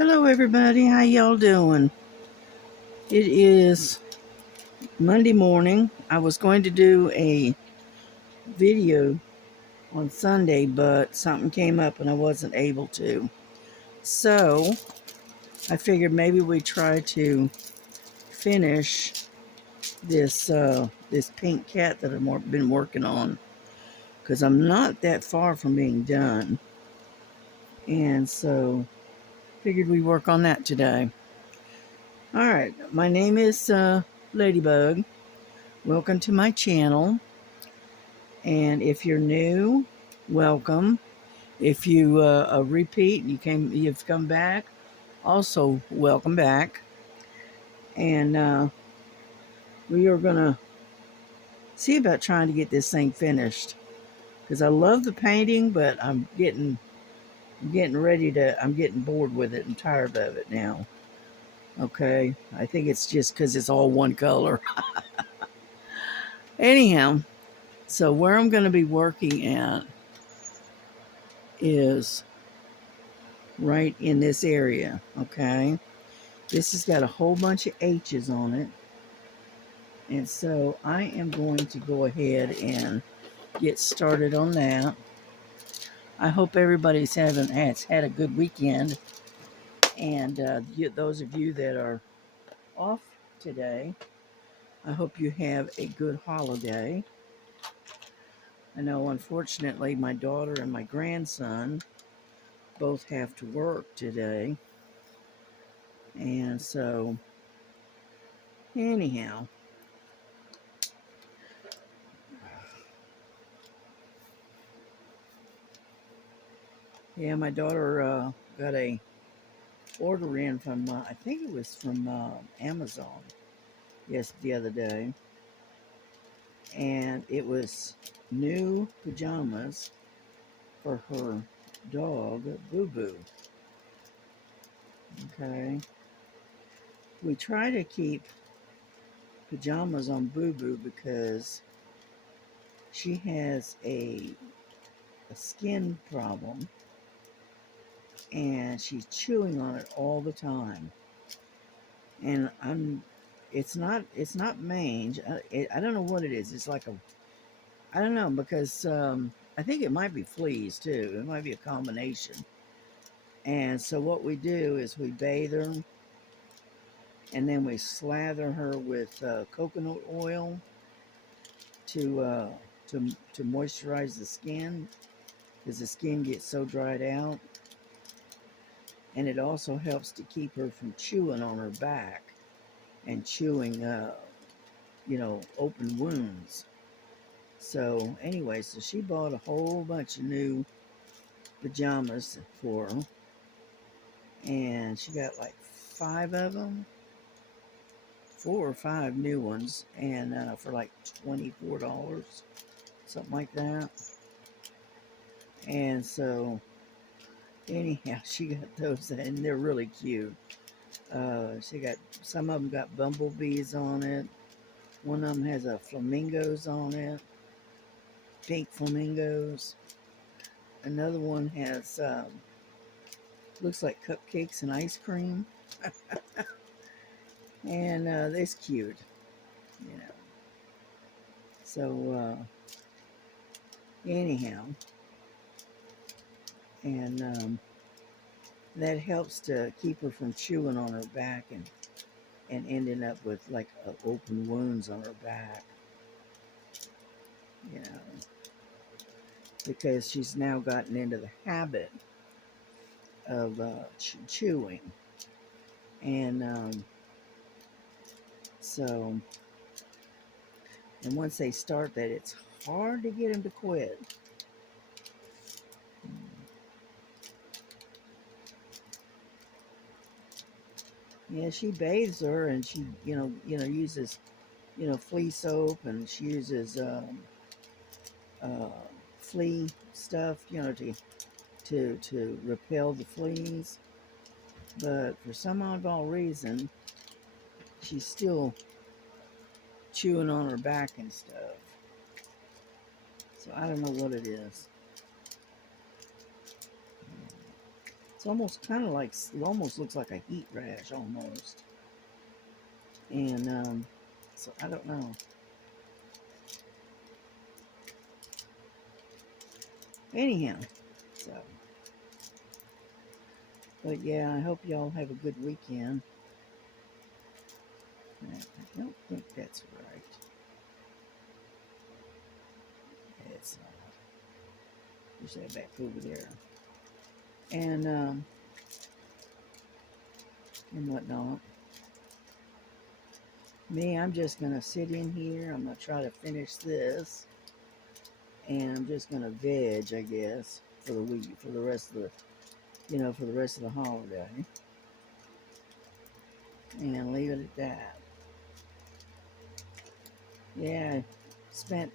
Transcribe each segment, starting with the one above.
Hello everybody, how y'all doing? It is Monday morning. I was going to do a video on Sunday, but something came up and I wasn't able to. So I figured maybe we try to finish this pink cat that I've been working on, because I'm not that far from being done. And so figured we work on that today. All right, my name is Ladybug. Welcome to my channel. And if you're new, welcome. If you repeat, you've come back, also welcome back. And we are gonna see about trying to get this thing finished, because I love the painting, but I'm getting bored with it and tired of it now. Okay, I think it's just because it's all one color. Anyhow, so where I'm going to be working at is right in this area. Okay, this has got a whole bunch of H's on it. And so I am going to go ahead and get started on that. I hope everybody's has had a good weekend. And those of you that are off today, I hope you have a good holiday. I know, unfortunately, my daughter and my grandson both have to work today. And so, anyhow, yeah, my daughter got a order in from, I think it was from Amazon, yes, the other day. And it was new pajamas for her dog, Boo Boo. Okay. We try to keep pajamas on Boo Boo because she has a skin problem and she's chewing on it all the time. And it's not mange. I don't know what it is. It's like I don't know, because I think it might be fleas too. It might be a combination. And so what we do is we bathe her, and then we slather her with coconut oil to uh, to moisturize the skin, because the skin gets so dried out. And it also helps to keep her from chewing on her back and chewing, open wounds. So anyway, so she bought a whole bunch of new pajamas for her, and she got like 5 of them, 4 or 5 new ones, and for like $24, something like that. And so anyhow, she got those, and they're really cute. She got some of them got bumblebees on it. One of them has a flamingos on it, pink flamingos. Another one has looks like cupcakes and ice cream, and that's cute, you know. So anyhow, and that helps to keep her from chewing on her back and ending up with like open wounds on her back, you know, because she's now gotten into the habit of chewing. And so, and once they start that, it's hard to get them to quit. Yeah, she bathes her, and she, uses, flea soap, and she uses uh, flea stuff, to repel the fleas. But for some oddball reason, she's still chewing on her back and stuff. So I don't know what it is. It's almost kind of like, it almost looks like a heat rash almost. And so I don't know. Anyhow, so, but yeah, I hope y'all have a good weekend. I don't think that's right. It's not. There's that back over there. And whatnot. Me, I'm just gonna sit in here. I'm gonna try to finish this, and I'm just gonna veg, I guess, for the week, for the rest of the, for the rest of the holiday, and leave it at that. Yeah, I spent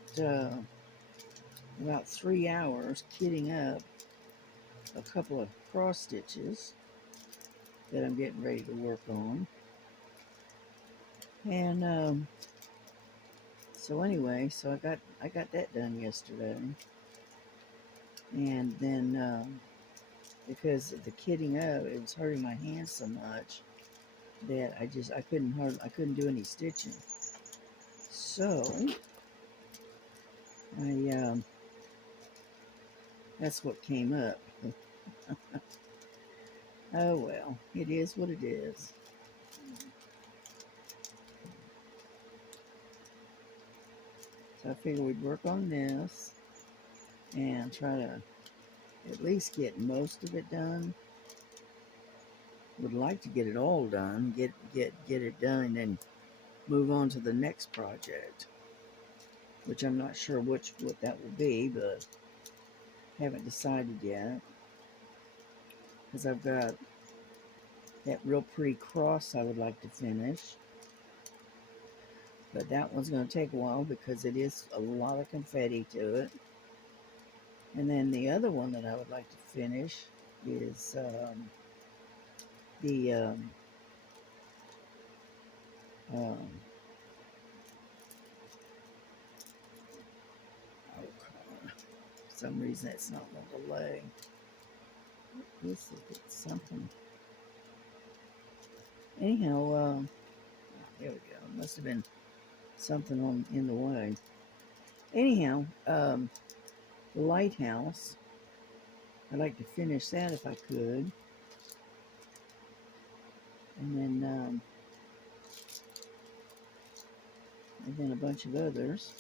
about 3 hours kitting up a couple of cross stitches that I'm getting ready to work on, and so anyway, so I got that done yesterday, and then because the kitting up, it was hurting my hands so much that I couldn't do any stitching. So I that's what came up. Oh well, it is what it is. So I figured we'd work on this and try to at least get most of it done. Would like to get it all done, get it done, and move on to the next project, which I'm not sure what that will be, but haven't decided yet. Because I've got that real pretty cross I would like to finish, but that one's going to take a while because it is a lot of confetti to it. And then the other one that I would like to finish is the um, oh, for some reason it's not going to lay. This is something. Anyhow, there we go. It must have been something in the way. Anyhow, the lighthouse. I'd like to finish that if I could, and then a bunch of others.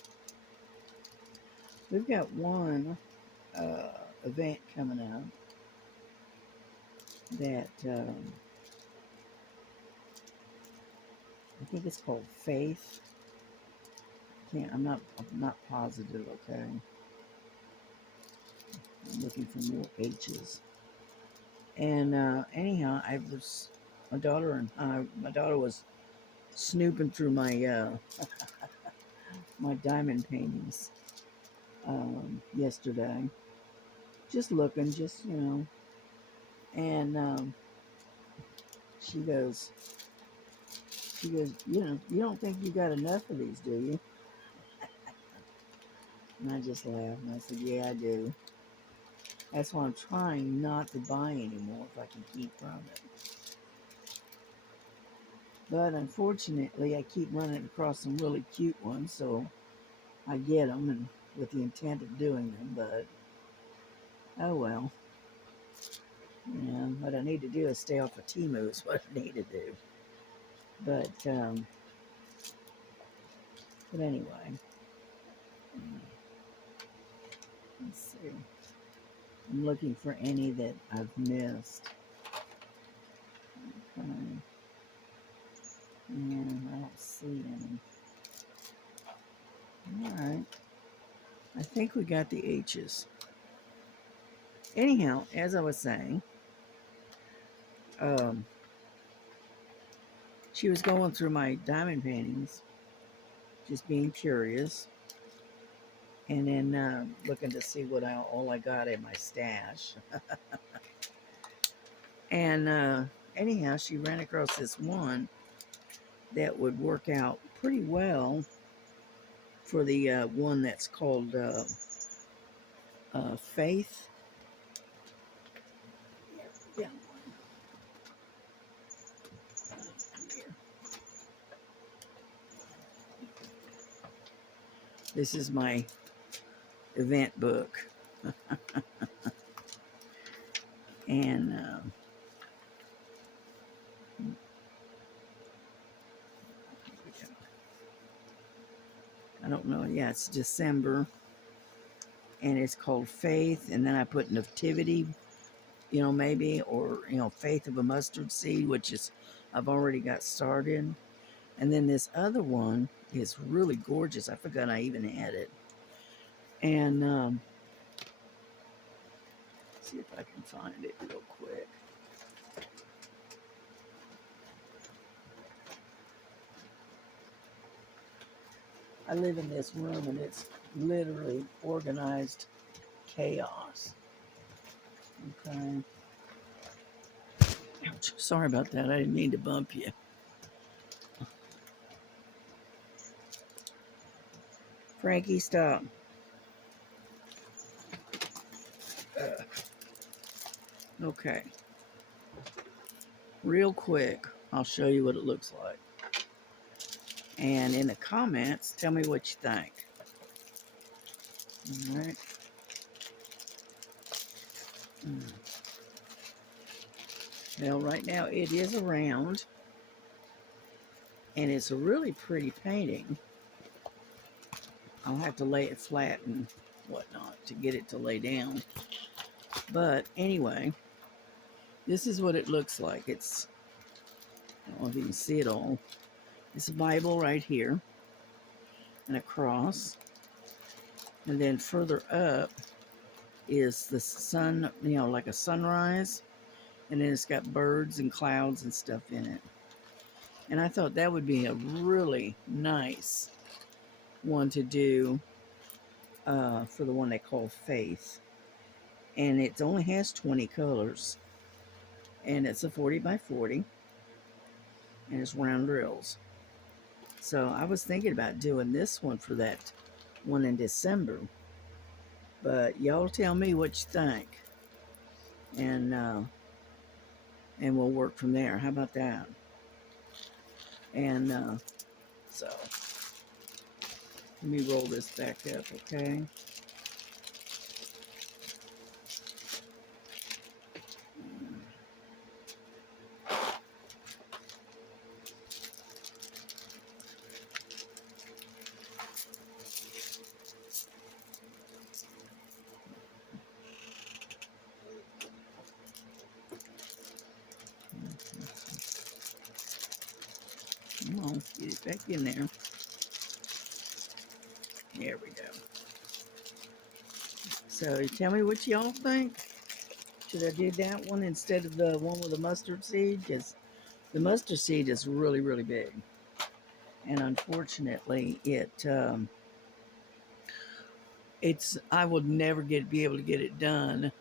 We've got one event coming up that I think it's called Faith. I'm not positive. Okay, I'm looking for more H's. And anyhow, my daughter was snooping through my my diamond paintings yesterday, just looking, and she goes, you don't think you got enough of these, do you? And I just laughed and I said, yeah, I do. That's why I'm trying not to buy anymore if I can keep from it. But unfortunately, I keep running across some really cute ones, so I get them and with the intent of doing them. But oh well. Yeah, what I need to do is stay off of Temu is what I need to do. But anyway, let's see. I'm looking for any that I've missed. Okay. And I don't see any. Alright. I think we got the H's. Anyhow, as I was saying, she was going through my diamond paintings, just being curious, and then looking to see what all I got in my stash. And anyhow, she ran across this one that would work out pretty well for the one that's called Faith. Yeah, This is my event book. And I don't know. Yeah, it's December. And it's called Faith. And then I put Nativity, maybe, or, Faith of a Mustard Seed, which is, I've already got started. And then this other one is really gorgeous. I forgot I even had it. And see if I can find it real quick. I live in this room and it's literally organized chaos. Okay. Ouch. Sorry about that. I didn't mean to bump you. Frankie, stop. Okay. Real quick, I'll show you what it looks like. And in the comments, tell me what you think. All right. Well, right now it is around. And it's a really pretty painting. I'll have to lay it flat and whatnot to get it to lay down. But anyway, this is what it looks like. It's, I don't know if you can see it all. It's a Bible right here and a cross. And then further up is the sun, like a sunrise. And then it's got birds and clouds and stuff in it. And I thought that would be a really nice one to do for the one they call Faith. And it only has 20 colors. And it's a 40 by 40. And it's round drills. So I was thinking about doing this one for that one in December. But y'all tell me what you think. And we'll work from there. How about that? And so let me roll this back up, okay? Come on, get it back in there. There we go. So tell me what y'all think. Should I do that one instead of the one with the mustard seed? Because the mustard seed is really, really big. And unfortunately, I would never be able to get it done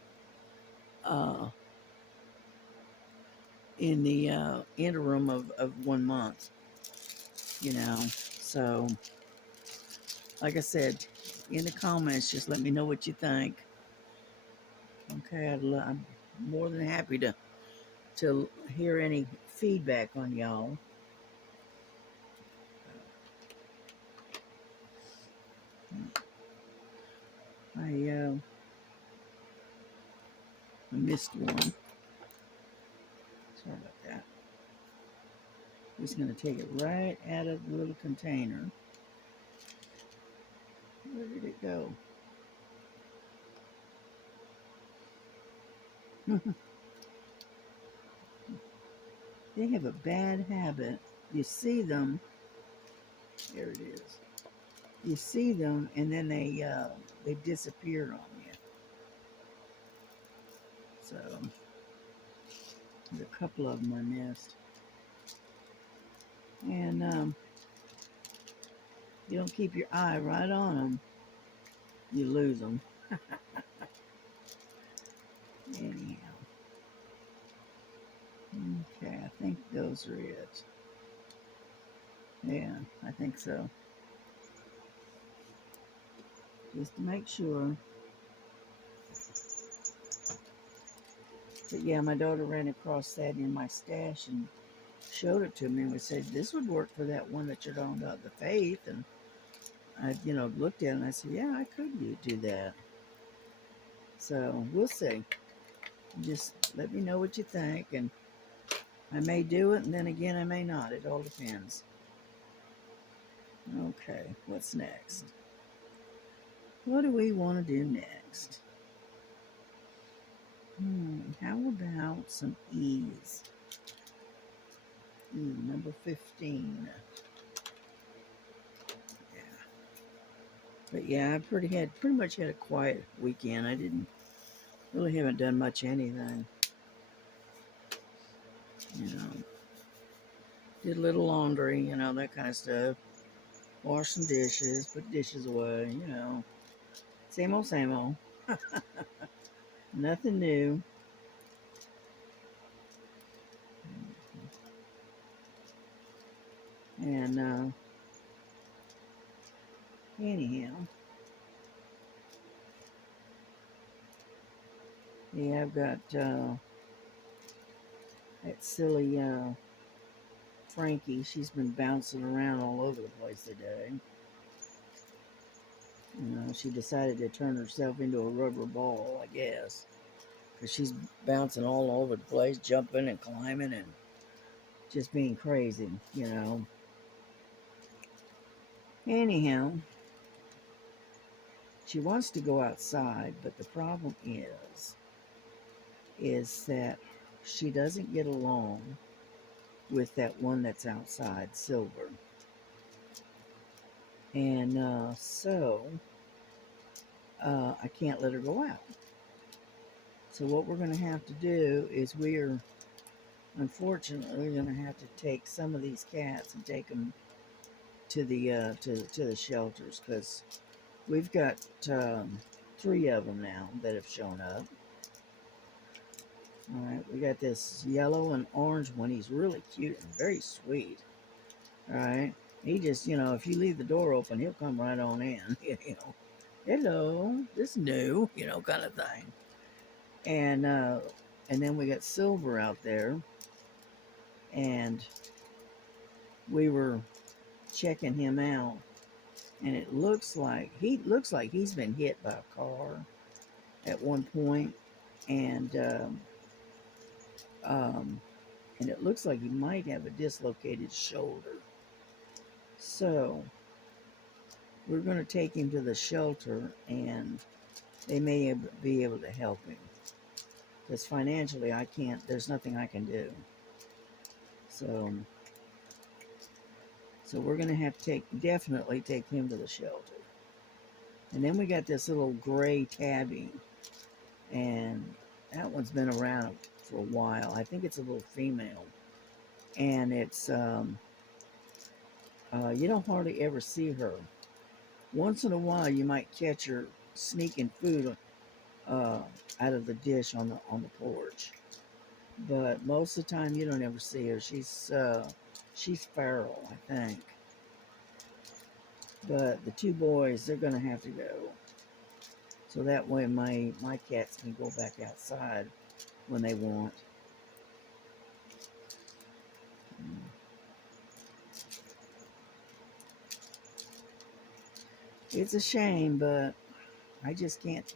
in the interim of 1 month, So, like I said, in the comments, just let me know what you think. Okay, I'm more than happy to hear any feedback on y'all. I missed one. Sorry about that. Just going to take it right out of the little container. Where did it go? They have a bad habit. You see them. There it is. You see them, and then they disappear on you. So there's a couple of them I missed. And you don't keep your eye right on them, you lose them. Anyhow. Okay, I think those are it. Yeah, I think so. Just to make sure. But yeah, my daughter ran across that in my stash and showed it to me, and we said this would work for that one that you're talking about, the Faith. And I, looked at it and I said, yeah, I could do that. So we'll see. Just let me know what you think, and I may do it, and then again, I may not. It all depends. Okay, what's next? What do we want to do next? How about some E's? Number 15. Yeah. But yeah, I pretty much had a quiet weekend. I didn't really haven't done much anything. You know, did a little laundry, that kind of stuff. Wash some dishes, put dishes away, Same old, same old. Nothing new. And anyhow, yeah, I've got that silly Frankie. She's been bouncing around all over the place today. She decided to turn herself into a rubber ball, I guess, because she's bouncing all over the place, jumping and climbing and just being crazy. Anyhow, she wants to go outside, but the problem is that she doesn't get along with that one that's outside, Silver. And I can't let her go out. So what we're going to have to do is unfortunately going to have to take some of these cats and take them to the shelters, because we've got 3 of them now that have shown up. All right, we got this yellow and orange one. He's really cute and very sweet. All right, he just, if you leave the door open, he'll come right on in. Hello, this new, kind of thing. And then we got Silver out there, and we were checking him out, and it looks like he's been hit by a car at one point, and and it looks like he might have a dislocated shoulder. So we're going to take him to the shelter, and they may be able to help him, because financially I can't. There's nothing I can do. So we're going to have to definitely take him to the shelter. And then we got this little gray tabby, and that one's been around for a while. I think it's a little female, and it's you don't hardly ever see her. Once in a while, you might catch her sneaking food out of the dish on the porch, but most of the time you don't ever see her. She's feral, I think. But the 2 boys, they're gonna have to go, so that way my cats can go back outside when they want. It's a shame, but I just can't.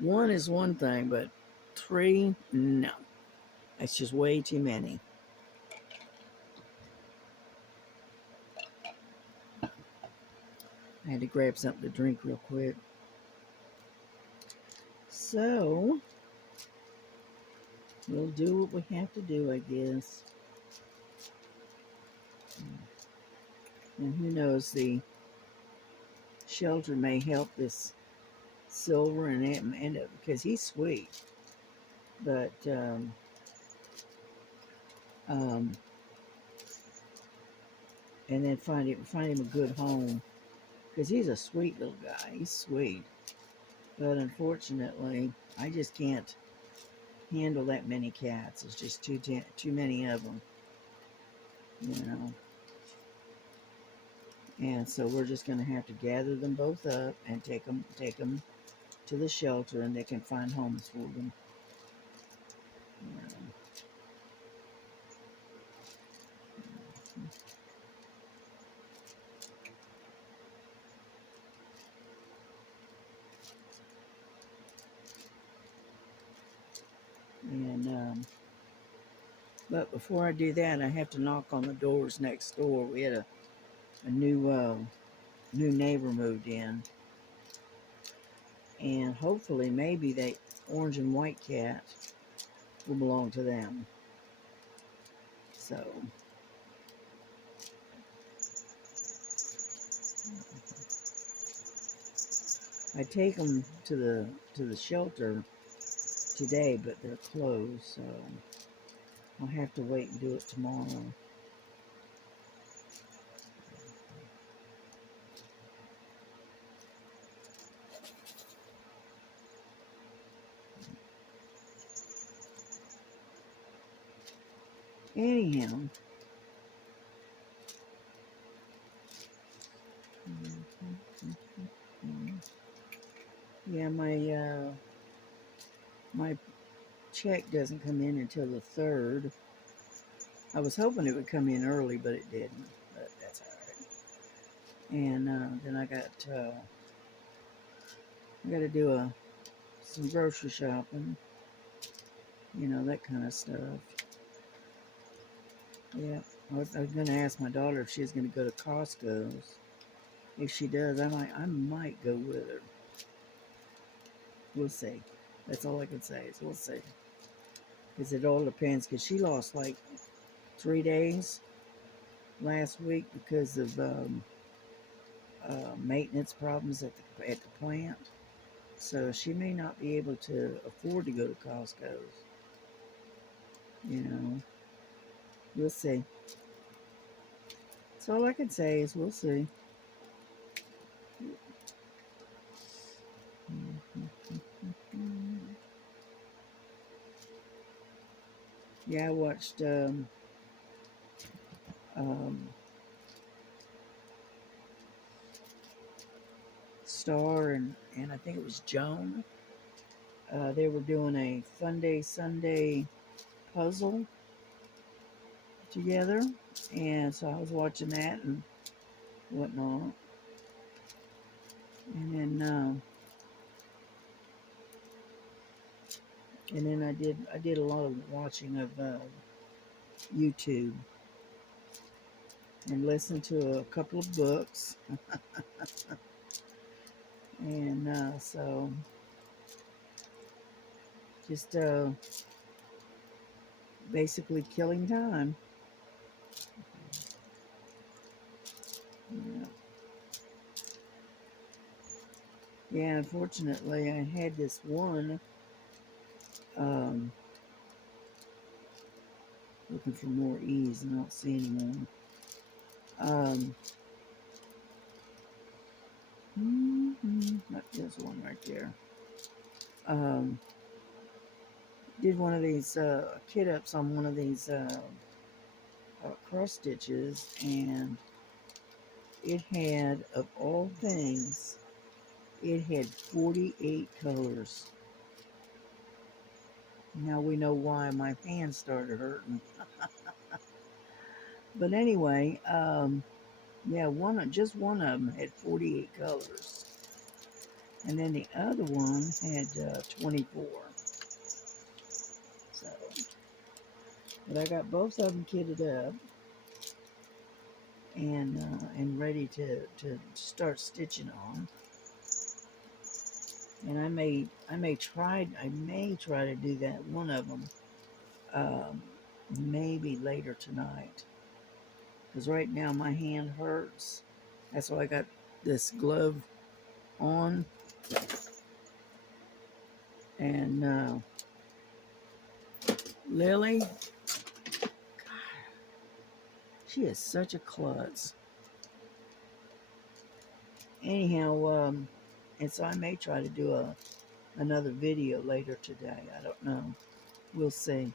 1 is one thing, but 3, no. That's just way too many. I had to grab something to drink real quick. So, we'll do what we have to do, I guess. And who knows, the shelter may help this Silver and end up, because he's sweet. But, and then find him a good home, because he's a sweet little guy. He's sweet. But unfortunately, I just can't handle that many cats. It's just too many of them, you know. And so we're just going to have to gather them both up and take them to the shelter, and they can find homes for them. But before I do that, I have to knock on the doors next door. We had a new neighbor moved in, and hopefully, maybe that orange and white cat will belong to them. So I take them to the shelter today, but they're closed, so I'll have to wait and do it tomorrow. Anyhow, yeah, my check doesn't come in until the 3rd. I was hoping it would come in early, but it didn't. But that's all right. And then I got to do some grocery shopping, that kind of stuff. Yeah, I was going to ask my daughter if she's going to go to Costco's. If she does, I might go with her. We'll see. That's all I can say is we'll see. Because it all depends. Because she lost like 3 days last week because of maintenance problems at the plant. So she may not be able to afford to go to Costco's. We'll see. So all I can say is we'll see. Yeah, I watched um, Star and I think it was Joan. They were doing a Fun Day Sunday puzzle together, and so I was watching that and whatnot. And then I did a lot of watching of YouTube and listened to a couple of books, and so just basically killing time. Yeah. Yeah, unfortunately, I had this one um, looking for more E's, and I don't see any more. There's one right there. Did one of these kit ups on one of these cross stitches, and it had, of all things, it had 48 colors. Now we know why my hands started hurting. But anyway, yeah, just one of them had 48 colors, and then the other one had 24. So, but I got both of them kitted up and ready to start stitching on. And I may try to do that one of them maybe later tonight, because right now my hand hurts. That's why I got this glove on. And Lily, she is such a klutz. Anyhow, and so I may try to do another video later today. I don't know. We'll see.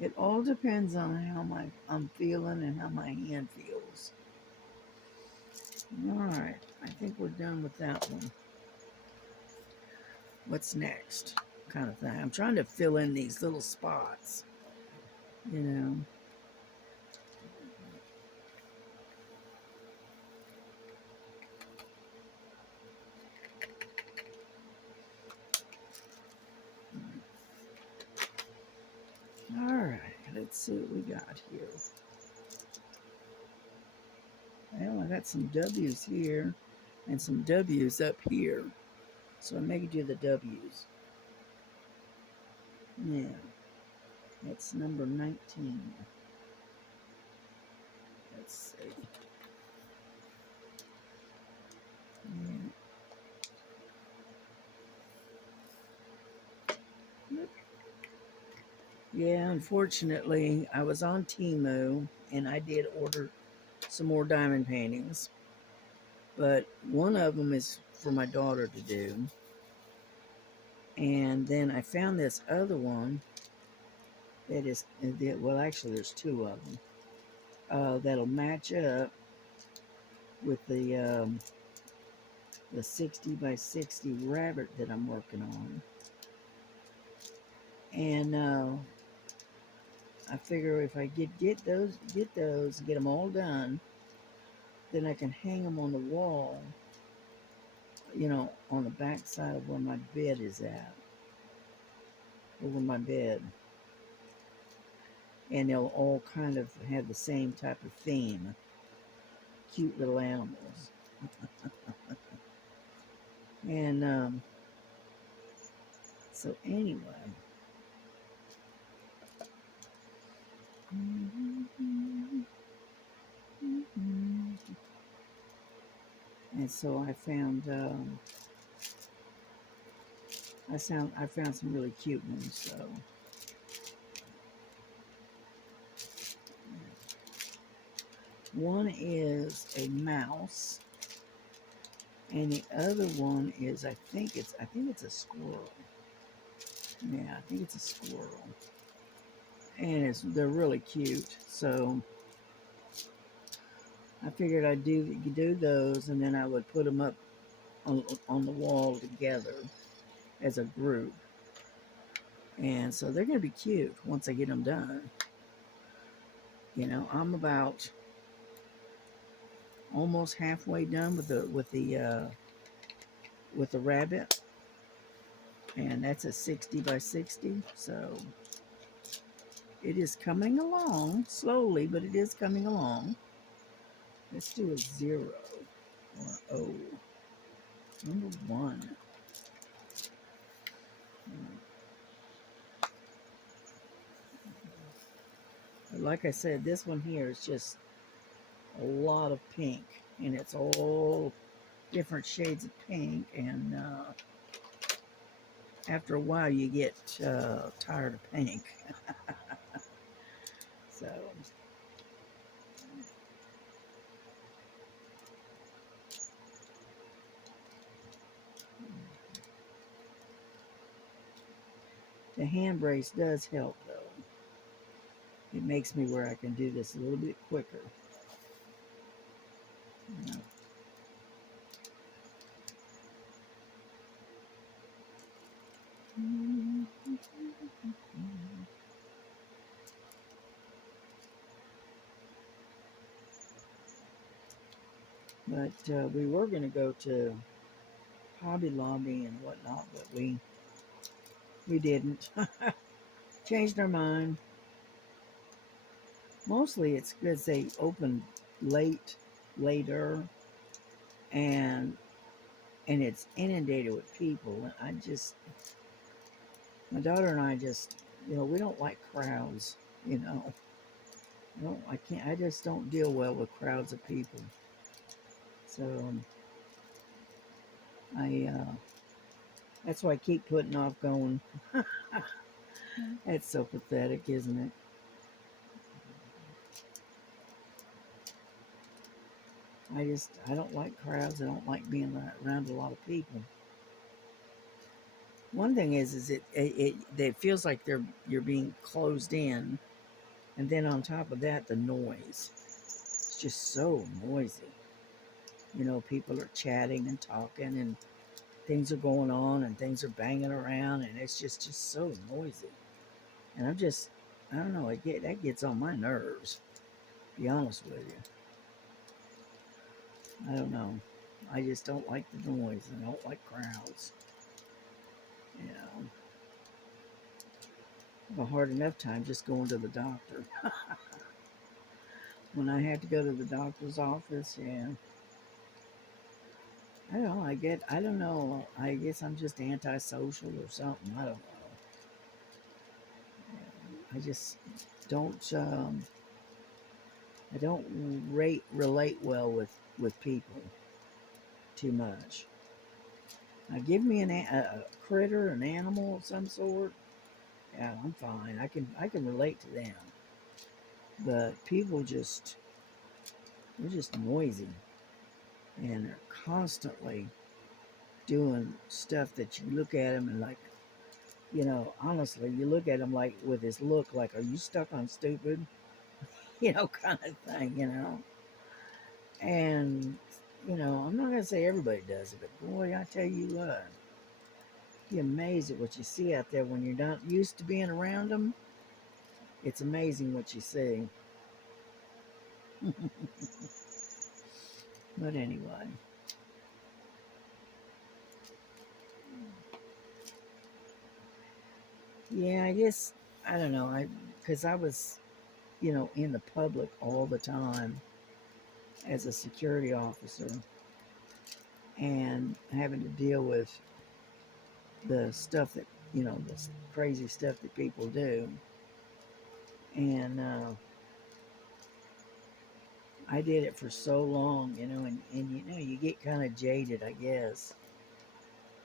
It all depends on how I'm feeling and how my hand feels. All right, I think we're done with that one. What's next? Kind of thing. I'm trying to fill in these little spots, you know. let's see what we got here. Well, I got some W's here and some W's up here. So I make it do the W's. Yeah, that's number 19. Let's see. Yeah. Yeah, unfortunately, I was on Temu and I did order some more diamond paintings, but one of them is for my daughter to do. And then I found this other one that is, well, actually, there's two of them that'll match up with the 60 by 60 rabbit that I'm working on. And I figure if I get those, get them all done, then I can hang them on the wall, you know, on the back side of where my bed is at, over my bed. And they'll all kind of have the same type of theme. Cute little animals. And so anyway. And so I found I found some really cute ones. So one is a mouse, and the other one is I think it's a squirrel. Yeah, I think it's a squirrel, and they're really cute. So I figured I'd do those, and then I would put them up on the wall together as a group. And so they're going to be cute once I get them done. You know, I'm about almost halfway done with the rabbit, and that's a 60 by 60. So it is coming along slowly, but it is coming along. Let's do a 0 or O. Number 1. Like I said, this one here is just a lot of pink, and it's all different shades of pink, and after a while you get tired of pink. So the hand brace does help, though. It makes me where I can do this a little bit quicker. You know. But we were going to go to Hobby Lobby and whatnot, but we didn't. Changed our mind. Mostly it's because they open later, and it's inundated with people. And my daughter and I just, you know, we don't like crowds. You know, I can't. I just don't deal well with crowds of people. So I that's why I keep putting off going. That's so pathetic, isn't it? I don't like crowds. I don't like being around a lot of people. One thing is it feels like you're being closed in, and then on top of that, the noise. It's just so noisy. You know, people are chatting and talking, and things are going on, and things are banging around, and it's just so noisy. And I don't know, that gets on my nerves. To be honest with you, I don't know. I just don't like the noise, and I don't like crowds. You know. I have a hard enough time just going to the doctor. When I had to go to the doctor's office, yeah, I don't know. I don't know. I guess I'm just antisocial or something. I don't know. I just don't. I don't relate well with people too much. Now, give me a critter, an animal of some sort. Yeah, I'm fine. I can relate to them. But people just they're just noisy and they're constantly doing stuff that you look at them and like, honestly, you look at him like with his look like, are you stuck on stupid? Kind of thing. And, I'm not going to say everybody does it, but boy, I tell you what, you're amazed at what you see out there when you're not used to being around them. It's amazing what you see. But anyway, yeah, I guess, I don't know, because I was, in the public all the time as a security officer and having to deal with the stuff that the crazy stuff that people do, and I did it for so long, and you get kind of jaded, I guess.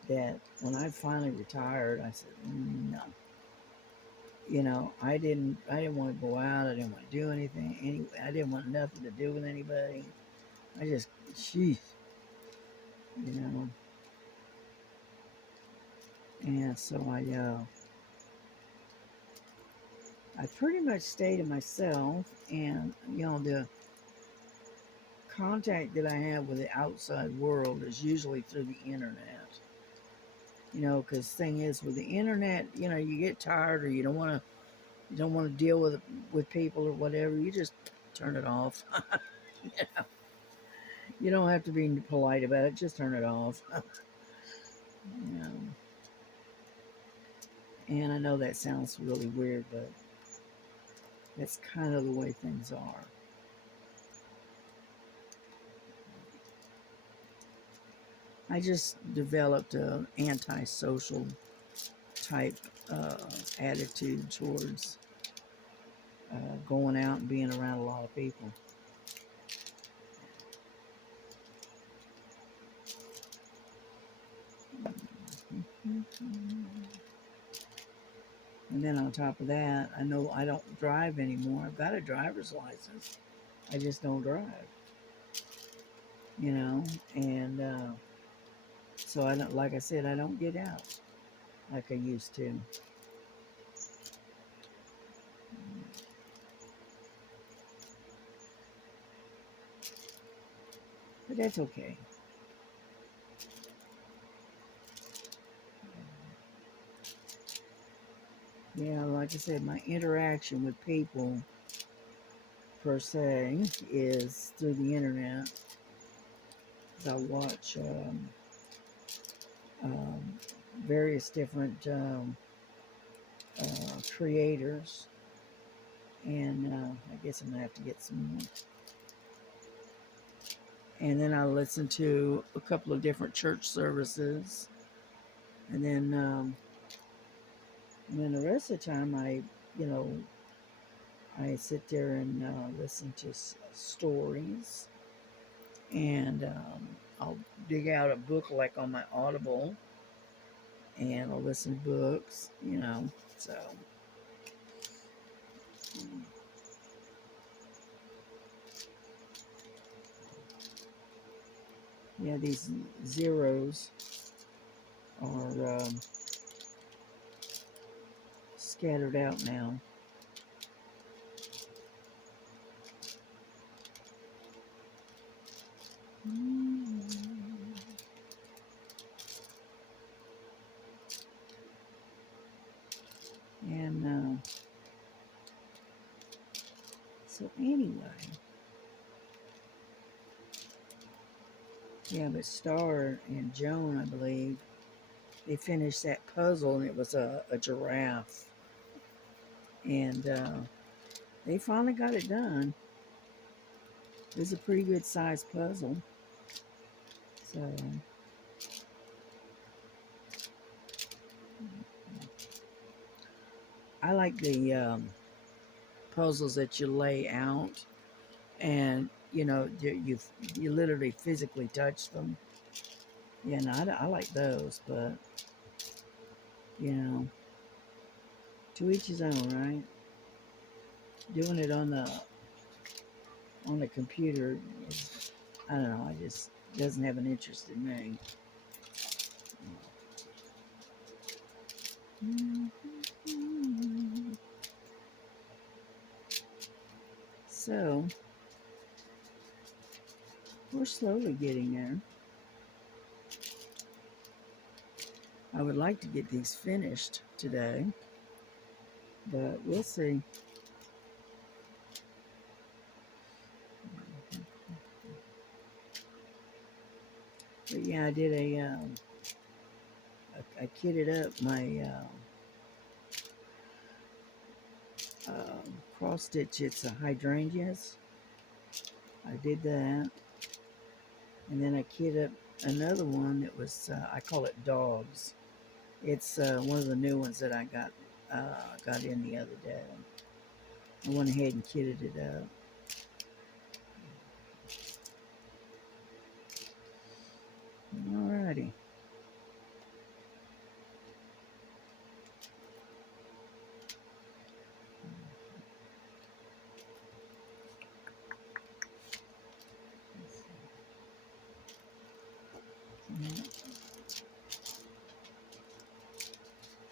That when I finally retired, I said, no, I didn't want to go out, I didn't want to do anything, I didn't want nothing to do with anybody. I just, sheesh, you know, and so I pretty much stayed to myself, and the contact that I have with the outside world is usually through the internet. Because thing is with the internet, you get tired or you don't want to deal with people or whatever. You just turn it off. You don't have to be polite about it. Just turn it off. you know. And I know that sounds really weird, but that's kind of the way things are. I just developed an antisocial type uh, attitude towards going out and being around a lot of people. And then on top of that, I know I don't drive anymore. I've got a driver's license. I just don't drive, and so I don't, like I said, I don't get out like I used to. But that's okay. Yeah, like I said, my interaction with people per se is through the internet. I watch um, various different creators, and I guess I'm gonna have to get some more. And then I listen to a couple of different church services, and then the rest of the time you know, I sit there and listen to stories, and I'll dig out a book like on my Audible, and I'll listen to books. So yeah, these zeros are scattered out now. And so anyway, yeah, but Star and Joan, I believe, they finished that puzzle, and it was a giraffe. and they finally got it done. It was a pretty good sized puzzle. So I like the puzzles that you lay out, and you literally physically touch them. Yeah, no, I like those, but you know, to each his own, right? Doing it on the computer is, I don't know, I just doesn't have an interest in me. So we're slowly getting there. I would like to get these finished today, but we'll see. But yeah, I did I kitted up my cross stitch. It's a hydrangeas. I did that, and then I kitted up another one that was I call it dogs. It's one of the new ones that I got in the other day. I went ahead and kitted it up. Alrighty.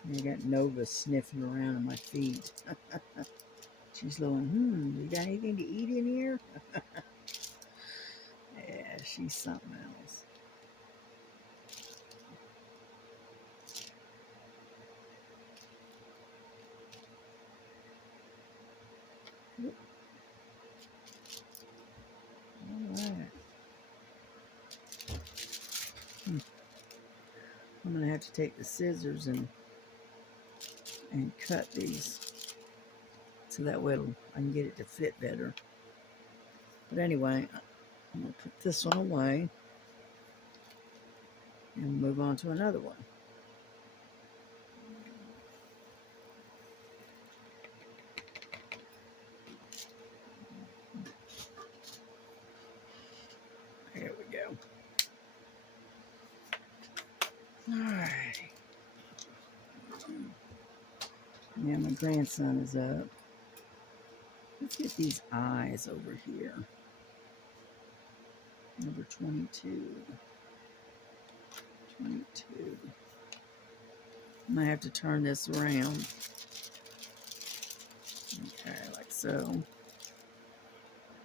I got Nova sniffing around in my feet. She's going, you got anything to eat in here? Yeah, she's something else. Alright. I'm going to have to take the scissors and cut these so that way I can get it to fit better. But anyway, I'm going to put this one away and move on to another one. There we go. Alright. Yeah, my grandson is up. Let's get these eyes over here. Number 22. 22. I might have to turn this around. Okay, like so.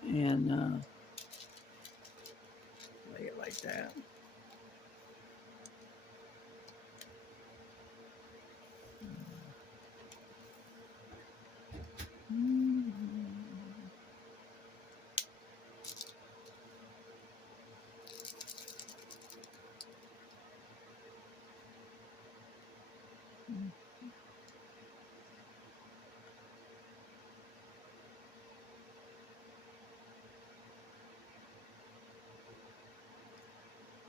And lay it like that.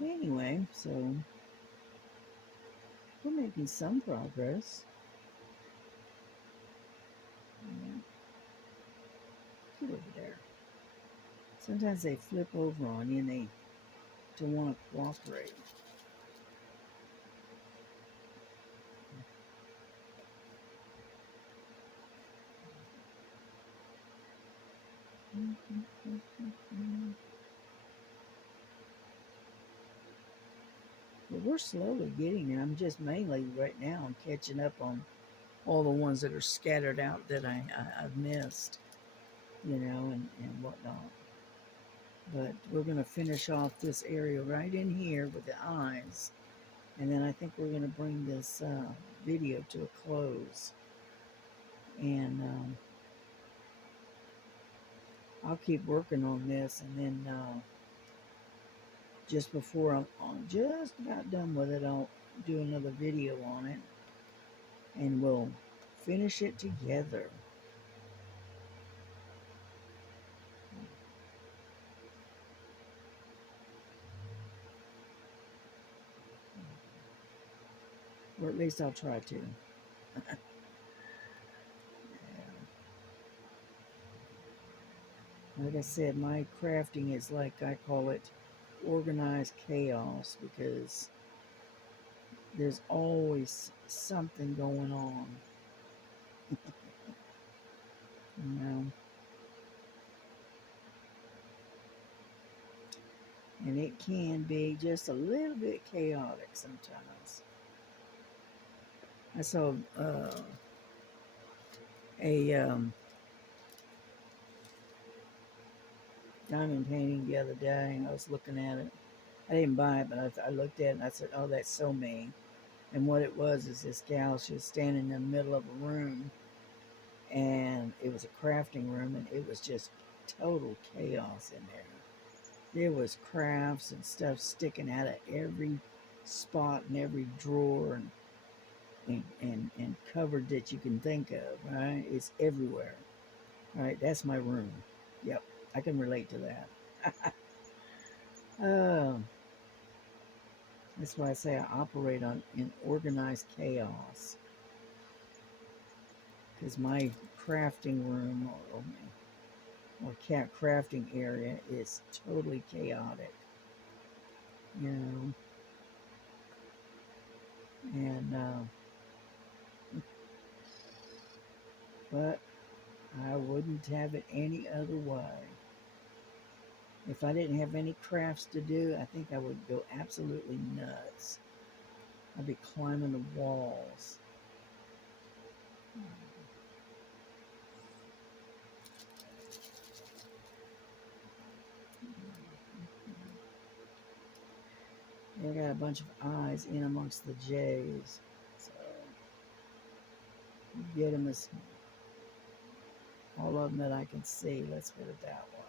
Anyway, so we're making some progress. Yeah. Get over there. Sometimes they flip over on you and they don't want to cooperate. But we're slowly getting there. I'm just mainly right now I'm catching up on all the ones that are scattered out that I've missed, and whatnot. But we're going to finish off this area right in here with the eyes. And then I think we're going to bring this video to a close. And I'll keep working on this. And then just before I'm just about done with it, I'll do another video on it. And we'll finish it together. or at least I'll try to. Like I said, my crafting is like I call it organized chaos because there's always something going on, you know, and it can be just a little bit chaotic sometimes. I saw a diamond painting the other day. I was looking at it. I didn't buy it, but I looked at it and I said, "Oh, that's so me." And what it was is this gal, she was standing in the middle of a room, and it was a crafting room, and it was just total chaos in there. There was crafts and stuff sticking out of every spot and every drawer and cupboard that you can think of, right? It's everywhere. Right? That's my room. Yep, I can relate to that. uh, that's why I say I operate on in organized chaos. Because my crafting room or cat crafting area is totally chaotic, you know, and but I wouldn't have it any other way. If I didn't have any crafts to do, I think I would go absolutely nuts. I'd be climbing the walls. They got a bunch of eyes in amongst the J's, so you get them as all of them that I can see. Let's put it that way.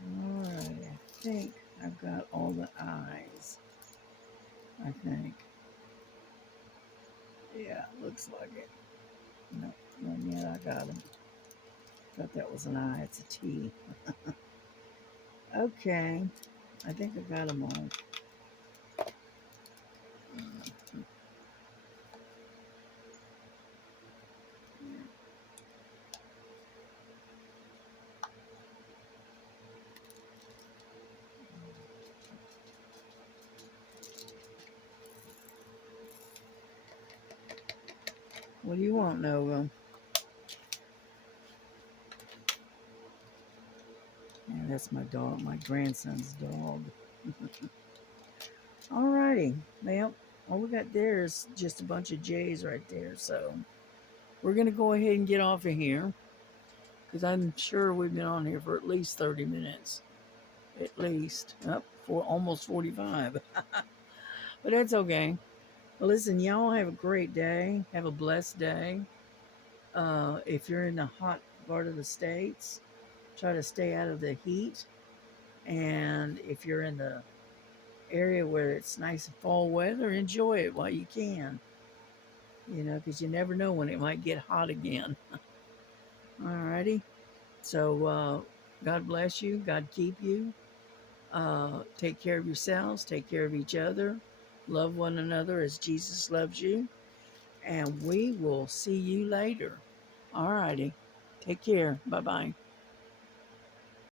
Alright, I think I've got all the eyes. I think. Yeah, looks like it. No, not yet. I got them. Thought that was an I. It's a T. Okay, I think I got them all. What do you want, Nova? Yeah, that's my dog, my grandson's dog. Alrighty, well, all we got there is just a bunch of J's right there, so we're gonna go ahead and get off of here because I'm sure we've been on here for at least 30 minutes, at least up for almost 45. But that's okay. Well, listen, y'all have a great day. Have a blessed day. If you're in the hot part of the states, try to stay out of the heat. And if you're in the area where it's nice fall weather, enjoy it while you can. You know, because you never know when it might get hot again. Alrighty. So, God bless you. God keep you. Take care of yourselves. Take care of each other. Love one another as Jesus loves you. And we will see you later. Alrighty. Take care. Bye bye.